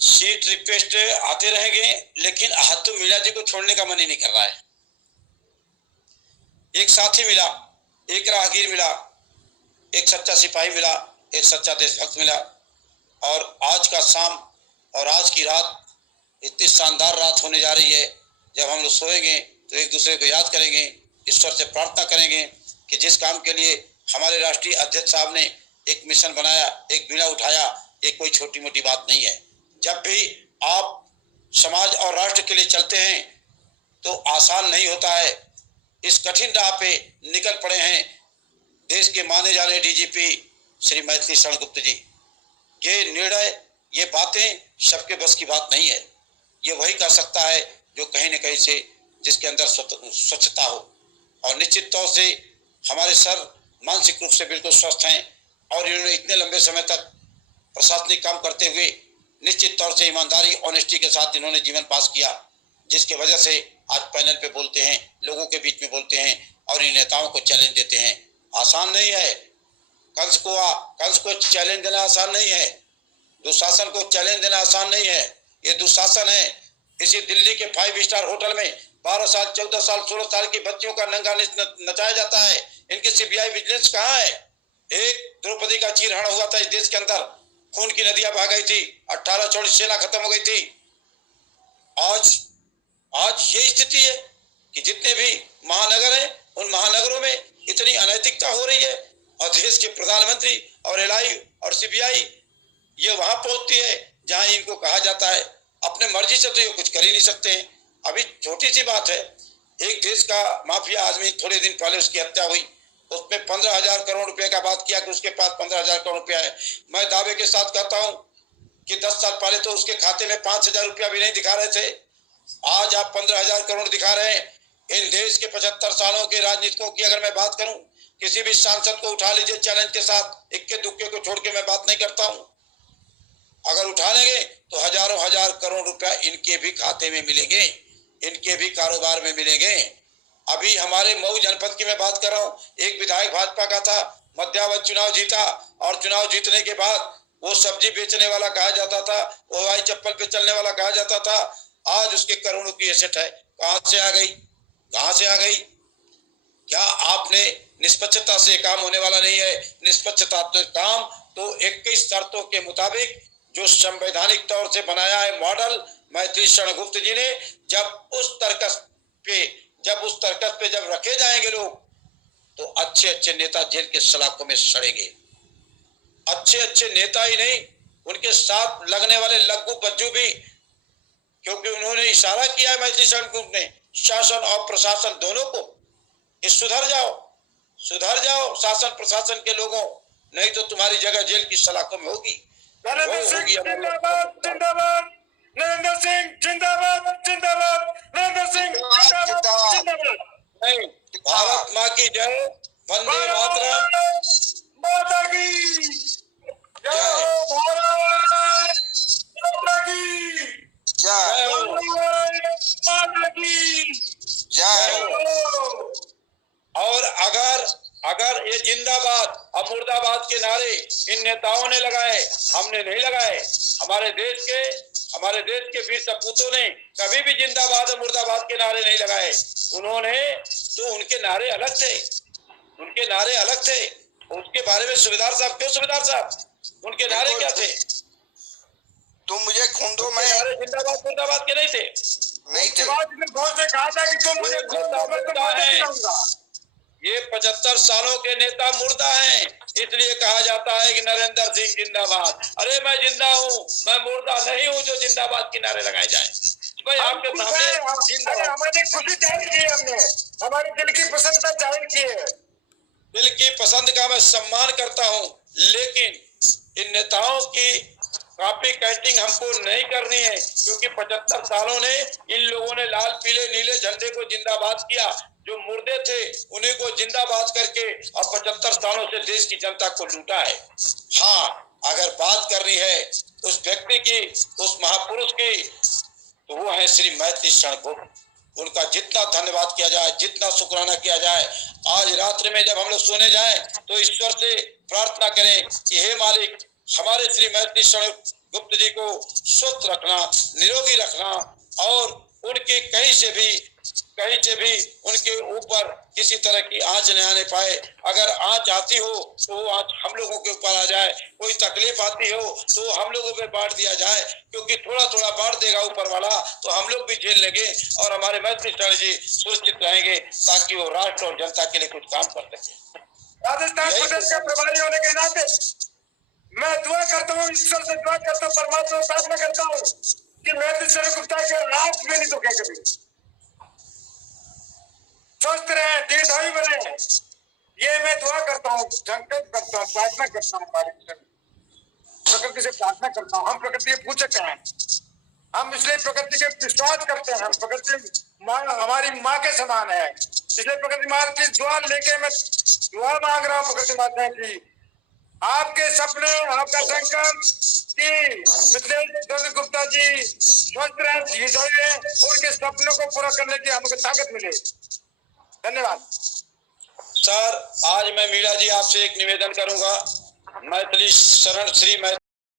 Seat request आते रहेंगे, लेकिन आहत तो मीणा जी को छोड़ने का मन ही नहीं कर रहा है। एक साथी मिला, एक राहगीर मिला, एक सच्चा सिपाही मिला, एक सच्चा देशभक्त मिला, और आज का शाम और आज की रात इतनी शानदार रात होने जा रही है, जब हम लोग सोएंगे तो एक दूसरे को याद करेंगे, ईश्वर से प्रार्थना करेंगे कि जिस काम के लिए हमारे राष्ट्रीय अध्यक्ष साहब ने एक मिशन बनाया, एक बीड़ा उठाया, ये कोई छोटी मोटी बात नहीं है। जब भी आप समाज और राष्ट्र के लिए चलते हैं तो आसान नहीं होता है। इस कठिन राह पे निकल पड़े हैं देश के माने जाने डीजीपी श्री मैथिली शरण गुप्त जी। ये निर्णय, ये बातें सबके बस की बात नहीं है। ये वही कर सकता है जो कहीं न कहीं से जिसके अंदर स्वच्छता हो, और निश्चित तौर से हमारे सर मानसिक रूप से बिल्कुल स्वस्थ हैं, और इन्होंने इतने लंबे समय तक प्रशासनिक काम करते हुए निश्चित तौर से ईमानदारी, ऑनेस्टी के साथ इन्होंने जीवन पास किया, जिसके वजह से आज पैनल पे बोलते हैं, लोगों के बीच में बोलते हैं और इन नेताओं को चैलेंज देते हैं। आसान नहीं है। कंस को चैलेंज देना आसान नहीं है, दुशासन को चैलेंज देना आसान नहीं है। ये दुशासन है। इसी दिल्ली के 5 स्टार होटल में 12 साल, 14 साल, 16 साल की बच्चियों का नंगा नचाया जाता है। इनकी सीबीआई विजिलेंस कहाँ है? एक द्रौपदी का चीरहरण हुआ था इस देश के अंदर, खून की नदियां बह गई थी, 18 छोड़ी सेना खत्म हो गई थी। आज ये स्थिति है कि जितने भी महानगर हैं उन महानगरों में इतनी अनैतिकता हो रही है, और देश के प्रधानमंत्री और एलआई और सीबीआई ये वहां पहुंचती है जहां इनको कहा जाता है। अपने मर्जी से तो ये कुछ कर ही नहीं सकते हैं। अभी छोटी सी बात है, एक देश का माफिया आदमी, थोड़े दिन पहले उसकी हत्या हुई, उसमें 15,000 करोड़ रुपए का बात किया कि उसके पास 15,000 करोड़ रुपया है। मैं दावे के साथ कहता हूं कि 10 साल पहले तो उसके खाते में 5,000 रुपया भी नहीं दिखा रहे थे। आज आप 15,000 करोड़ दिखा रहे हैं। इन देश के 75 सालों के राजनीतिकों की अगर मैं बात करूं, किसी भी सांसद को उठा लीजिए चैलेंज के साथ, इक्के दुक्के को छोड़ के मैं बात नहीं करता हूं। अगर उठा लेंगे तो हजारों हजार करोड़ रुपया इनके भी खाते में मिलेंगे, इनके भी कारोबार में मिलेंगे। अभी हमारे मऊ जनपद की मैं बात कर रहा हूँ, एक विधायक भाजपा का था, मध्यावधि चुनाव जीता, और चुनाव जीतने के बाद वो सब्जी बेचने वाला कहा जाता था, वो हवाई चप्पल पे चलने वाला कहा जाता था। आज उसके करोड़ों की एसेट है। कहां से आ गई? कहां से आ गई? क्या आपने निष्पक्षता से काम होने वाला नहीं है। निष्पक्षता तो काम तो 21 शर्तों के मुताबिक जो संवैधानिक तौर से बनाया है मॉडल मैथिली शरण गुप्त जी ने, जब उस तर्कस पे जब रखे जाएंगे लोग, तो अच्छे अच्छे नेता जेल के सलाखों में सड़ेंगे। अच्छे अच्छे नेता ही नहीं, उनके साथ लगने वाले लग्गू बज्जू भी, क्योंकि उन्होंने इशारा किया है मैथिली शरण गुप्त ने शासन और प्रशासन दोनों को कि सुधर जाओ शासन प्रशासन के लोगों, नहीं तो तुम्हारी जगह जेल की सलाखों में होगी। नरेंद्र सिंह जिंदाबाद जिंदाबाद, नरेंद्र सिंह जिंदाबाद जिंदाबाद, नरेंद्र सिंह जिंदाबाद जिंदाबाद। नहीं, भारत माँ की जय, वंदे मातरम, माता की जय, भारत माता की जय, माता की जय। और अगर ये जिंदाबाद और मुर्दाबाद के नारे इन नेताओं ने लगाए, हमने नहीं लगाए। हमारे देश के वीर सपूतों ने कभी भी जिंदाबाद और मुर्दाबाद के नारे नहीं लगाए। उन्होंने तो उनके नारे अलग थे, उसके बारे में सुबेदार साहब, क्यों सुबेदार साहब, उनके नारे क्या थे? तुम मुझे खून दो, मैं नारे जिंदाबाद मुर्दाबाद के नहीं थे। कहा था कि तुम मुझे खून दो, मैं तुम्हें खिलाऊंगा। ये 75 सालों के नेता मुर्दा हैं, इसलिए कहा जाता है कि नरेंद्र सिंह जिंदाबाद। अरे मैं जिंदा हूँ, मैं मुर्दा नहीं हूँ जो जिंदाबाद के नारे लगाए जाए। भाई आपके सामने हमारी खुशी जाहिर की है, हमने हमारी दिल की पसंद का जाहिर की है। दिल की पसंद का मैं सम्मान करता हूँ, लेकिन इन नेताओं की कॉपी कैटिंग हमको नहीं करनी है, क्योंकि 75 सालों ने इन लोगों ने लाल पीले नीले झंडे को जिंदाबाद किया। जो मुर्दे थे उन्हीं को जिंदाबाद करके और 75 सालों से देश की जनता को लूटा है। हाँ, अगर बात करनी है उस व्यक्ति की, उस महापुरुष की, तो वो है श्री मैथिली शरण गुप्त। उनका जितना धन्यवाद किया जाए, जितना शुक्राना किया जाए, आज रात्रि में जब हम लोग सोने जाएं तो ईश्वर से प्रार्थना करें कि हे मालिक, हमारे श्री मैथिली शरण गुप्ता जी को स्वस्थ रखना, निरोगी रखना और उनके कहीं से भी उनके ऊपर किसी तरह की आंच न आने पाए। अगर आंच आती हो तो वो आंच हम लोगों के ऊपर आ जाए, कोई तकलीफ आती हो तो हम लोगों पे बांट दिया जाए, क्योंकि थोड़ा थोड़ा बांट देगा ऊपर वाला तो हम लोग भी झेल लेंगे और हमारे मैत्री शरण जी सुरक्षित रहेंगे, ताकि वो राष्ट्र और जनता के लिए कुछ काम कर सके। राजस्थान प्रदेश का प्रभारी होने के नाते मैं दुआ करता हूँ, ईश्वर से दुआ करता हूँ, परमात्मा से प्रार्थना करता हूँ कि मैत्री शरण गुप्ता के आंख में नहीं दुखे कभी, स्वस्थ रहे, दीर्घायु बने, ये मैं दुआ करता हूँ, संकल्प करता हूँ, प्रार्थना करता हूँ, प्रकृति से प्रार्थना करता हूँ। हम प्रकृति के पूजक हैं, हम इसलिए प्रकृति के विश्वास करते हैं, हम प्रकृति माँ हमारी माँ के समान है, इसलिए प्रकृति माँ की दुआ लेके मैं दुआ मांग रहा हूँ प्रकृति माता की, आपके सपने, आपका संकल्प कि मिथिलेश चंद्र गुप्ता जी स्वस्थ रहे, दीर्घायु रहे, उनके सपनों को पूरा करने की हमको ताकत मिले। धन्यवाद सर। आज मैं मीरा जी आपसे एक निवेदन करूंगा, मैथिली शरण श्री